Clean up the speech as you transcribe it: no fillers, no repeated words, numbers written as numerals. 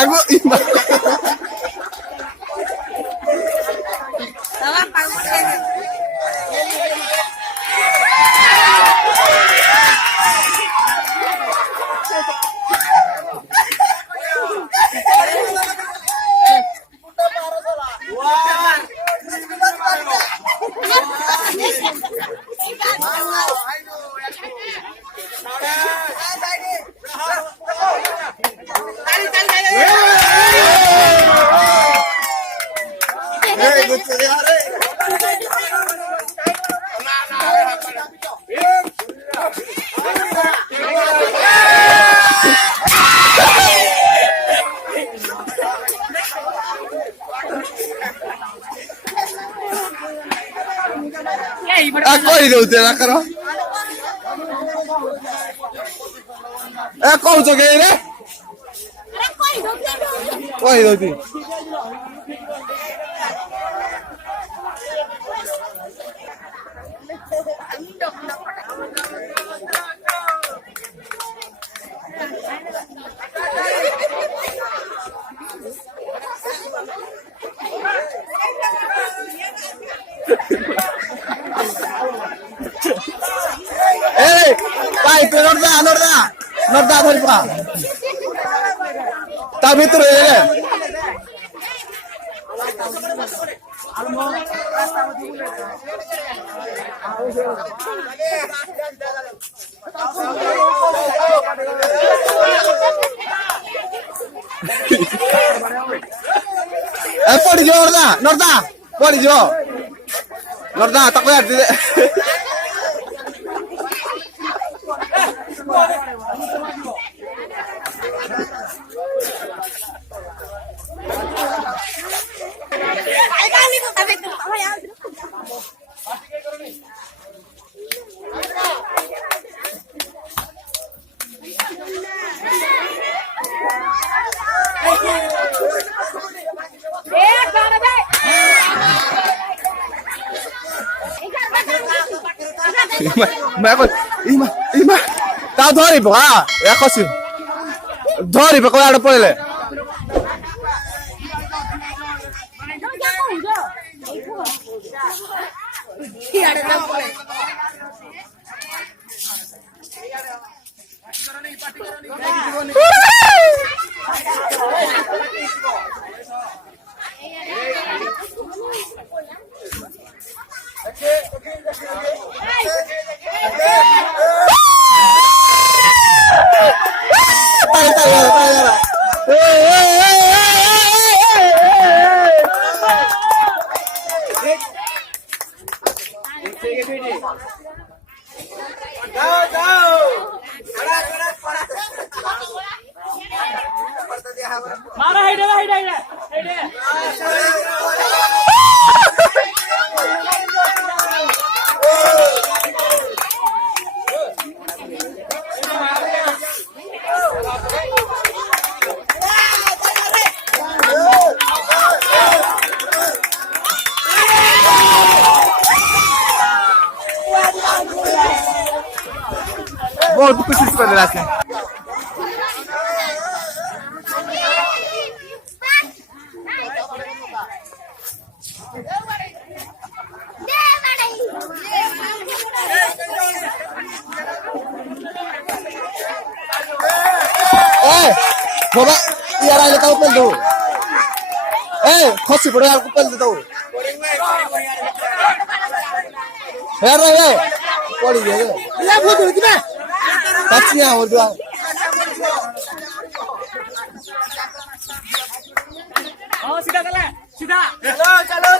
Aku ima. Koi dଉଛି ତାଙ୍କର କହୁଛ କି ରେ କହି ଦଉଛି Pai, tu norda dhari pa. Ta bhitor e podi jo norda podi jo norda tak lihat Ima, tao dhori pa, ya kosi, dhori pa kau ada pole. बहुत कोशिश कर रहा है बाबा यार आले का ऊपर दो खसी पड़े यार ऊपर दे दो यार रे पड़ी गए ये बहुत होती है बच्चियां हो दो हां सीधा चले सीधा चलो